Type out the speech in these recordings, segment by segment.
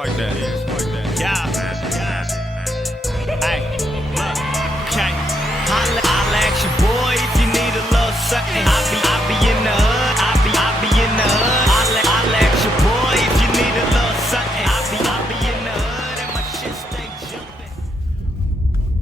spark that. Yeah. Hey, look, okay. I'll ask your boy if you need a little something. I be in the hood. I be in the hood. I'll ask your boy if you need a little something. I be in the hood and my shit stay jumping.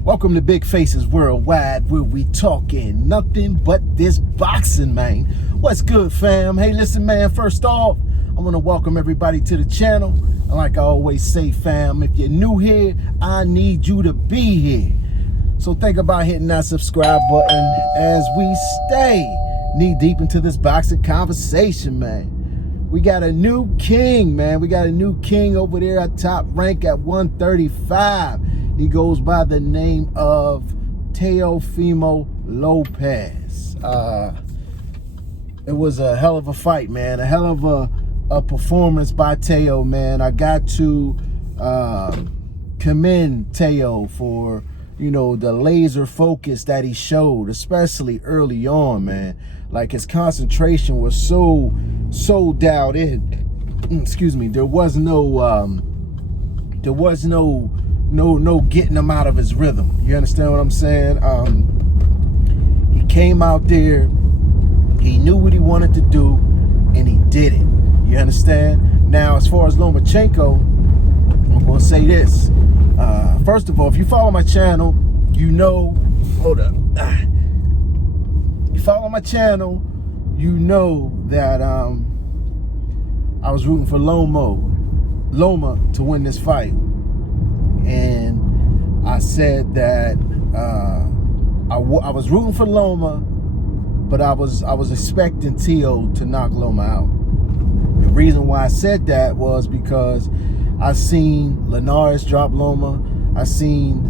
Welcome to Big Faces Worldwide, where we talking nothing but this boxing, man. What's good, fam? Hey, listen, man, first off, I want to welcome everybody to the channel. And like I always say, fam, if you're new here, I need you to be here. So think about hitting that subscribe button as we stay knee deep into this boxing conversation, man. We got a new king, man. We got a new king over there at top rank at 135. He goes by the name of Teofimo Lopez. It was a hell of a fight, man. A hell of a performance by Teo, man. I got to commend Teo for, you know, the laser focus that he showed, especially early on, man. Like, his concentration was so dialed in. Excuse me. There was no getting him out of his rhythm. You understand what I'm saying? He came out there, he knew what he wanted to do, and he did it. You understand? Now, as far as Lomachenko, I'm gonna say this. First of all, if you follow my channel, you know, hold up. You follow my channel, you know that I was rooting for Loma to win this fight. And I said that I was rooting for Loma, but I was expecting Teo to knock Loma out. The reason why I said that was because I seen Linares drop Loma. I seen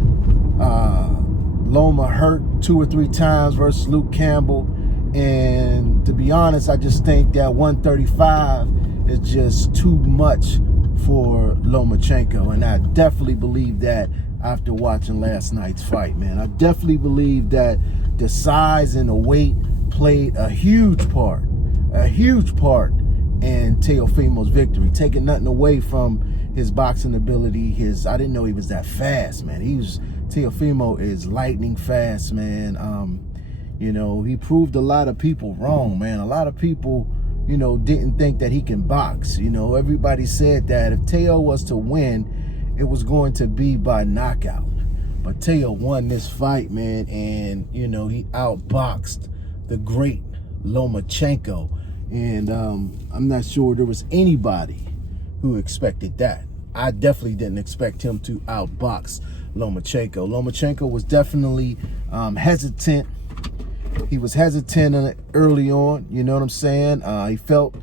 Loma hurt 2 or 3 times versus Luke Campbell. And to be honest, I just think that 135 is just too much for Lomachenko. And I definitely believe that after watching last night's fight, man. I definitely believe that the size and the weight played a huge part in Teofimo's victory, taking nothing away from his boxing ability. I didn't know he was that fast, man. Teofimo is lightning fast, man. You know, he proved a lot of people wrong, man. A lot of people, you know, didn't think that he can box. You know, everybody said that if Teo was to win, it was going to be by knockout. But Teo won this fight, man, and, you know, he outboxed the great Lomachenko. And I'm not sure there was anybody who expected that. I definitely didn't expect him to outbox Lomachenko. Lomachenko was definitely hesitant. He was hesitant early on, you know what I'm saying? He felt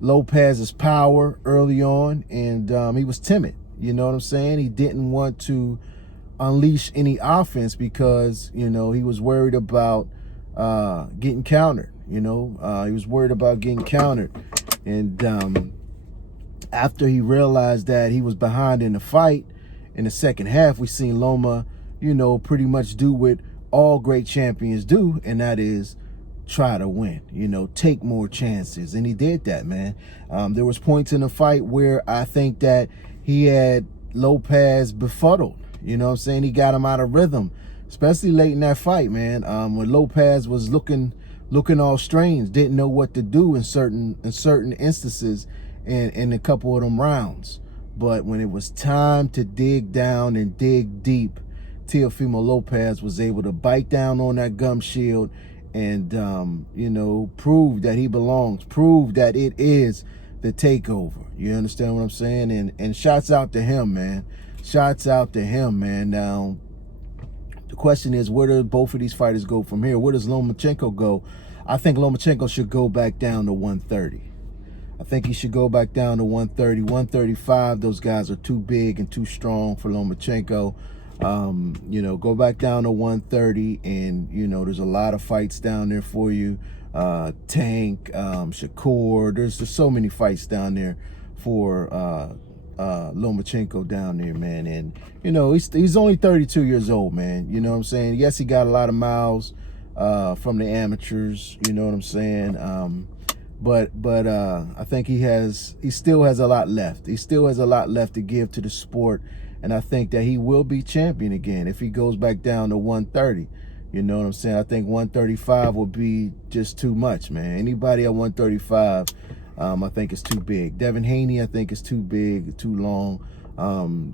Lopez's power early on, and he was timid, you know what I'm saying? He didn't want to unleash any offense because, you know, he was worried about getting countered. You know, he was worried about getting countered. And after he realized that he was behind in the fight, in the second half, we seen Loma, you know, pretty much do what all great champions do, and that is try to win, you know, take more chances. And he did that, man. There was points in the fight where I think that he had Lopez befuddled. You know what I'm saying? He got him out of rhythm, especially late in that fight, man, when Lopez was looking all strange, didn't know what to do in certain instances in a couple of them rounds. But when it was time to dig down and dig deep, Teofimo Lopez was able to bite down on that gum shield and, you know, prove that he belongs, prove that it is the takeover. You understand what I'm saying? And shouts out to him, man. Shouts out to him, man. Now, the question is, where do both of these fighters go from here? Where does Lomachenko go? I think Lomachenko should go back down to 130. I think he should go back down to 130. 135, those guys are too big and too strong for Lomachenko. You know, go back down to 130, and, you know, there's a lot of fights down there for you. Tank, Shakur, there's just so many fights down there for Lomachenko down there, man. And, you know, he's only 32 years old, man. You know what I'm saying? Yes, he got a lot of miles from the amateurs, you know what I'm saying? but I think he still has a lot left. He still has a lot left to give to the sport, and I think that he will be champion again if he goes back down to 130. You know what I'm saying? I think 135 will be just too much, man. Anybody at 135, I think is too big. Devin Haney, I think is too big, too long.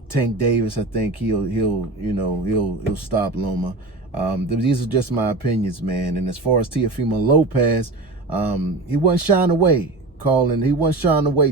Tank Davis, I think he'll stop Loma. These are just my opinions, man. And as far as Teofimo Lopez, he wasn't shying away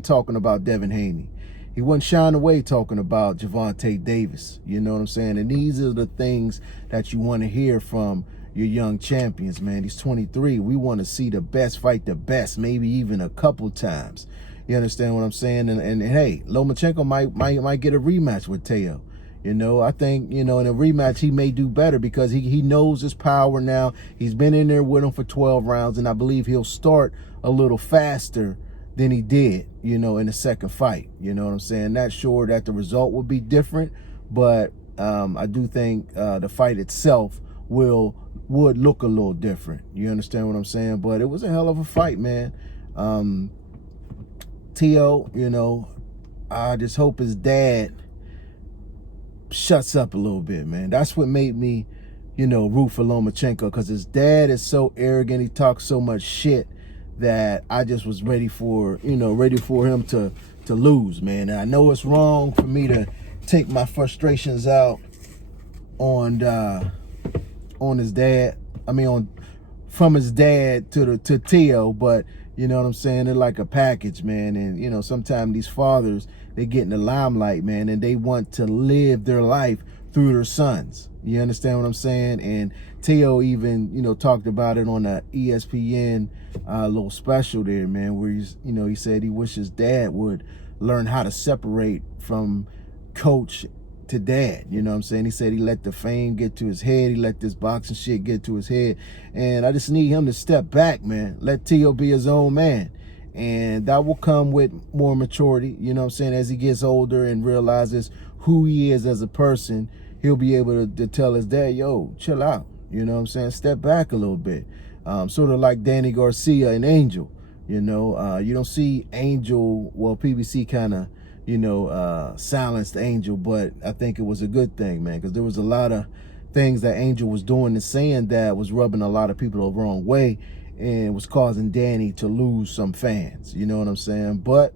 talking about Devin Haney. He wasn't shying away talking about Gervonta Davis. You know what I'm saying? And these are the things that you want to hear from your young champions, man. He's 23. We want to see the best fight the best, maybe even a couple times. You understand what I'm saying? And hey, Lomachenko might get a rematch with Teo. You know, I think, in a rematch, he may do better because he knows his power now. He's been in there with him for 12 rounds, and I believe he'll start a little faster than he did, in the second fight. You know what I'm saying? Not sure that the result will be different, but I do think the fight itself would look a little different. You understand what I'm saying? But it was a hell of a fight, man. Teo, I just hope his dad shuts up a little bit, man. That's what made me, root for Lomachenko, because his dad is so arrogant. He talks so much shit that I just was ready for him to lose, man. And I know it's wrong for me to take my frustrations out on his dad. From his dad to Teo, but you know what I'm saying? They're like a package, man. And sometimes these fathers, they get in the limelight, man, and they want to live their life through their sons. You understand what I'm saying? And Teo even, talked about it on the ESPN little special there, man, where he said he wished his dad would learn how to separate from coach to dad. You know what I'm saying? He said he let the fame get to his head. He let this boxing shit get to his head. And I just need him to step back, man. Let Teo be his own man. And that will come with more maturity, you know what I'm saying? As he gets older and realizes who he is as a person, he'll be able to tell his dad, yo, chill out. You know what I'm saying? Step back a little bit. Sort of like Danny Garcia and Angel. You don't see Angel, well, PBC kind of, silenced Angel, but I think it was a good thing, man, because there was a lot of things that Angel was doing and saying that was rubbing a lot of people the wrong way and was causing Danny to lose some fans. You know what I'm saying? But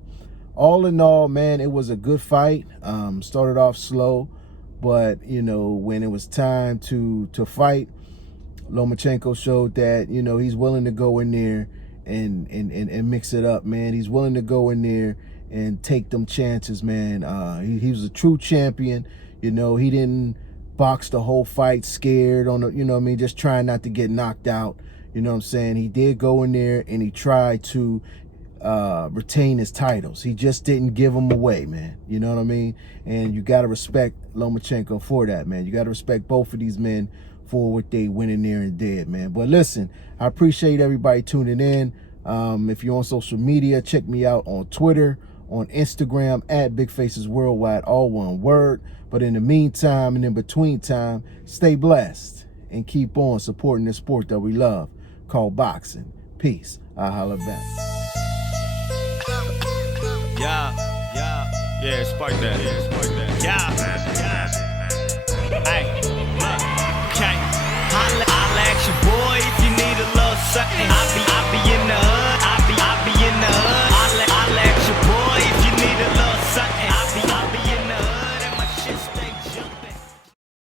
all in all, man, it was a good fight. Started off slow, but, when it was time to fight, Lomachenko showed that, he's willing to go in there and mix it up, man. He's willing to go in there and take them chances, man. He was a true champion. He didn't box the whole fight scared on the, just trying not to get knocked out. You know what I'm saying? He did go in there and he tried to retain his titles. He just didn't give them away, man. You know what I mean? And you got to respect Lomachenko for that, man. You got to respect both of these men for what they went in there and did, man. But listen, I appreciate everybody tuning in. If you're on social media, check me out on Twitter, on Instagram, at Big Faces Worldwide, all one word. But in the meantime and in between time, stay blessed and keep on supporting this sport that we love called boxing. Peace. I'll holla back. Yeah, spark that. Hey, look, okay. Holla at your boy if you need a little something. I be in the hood.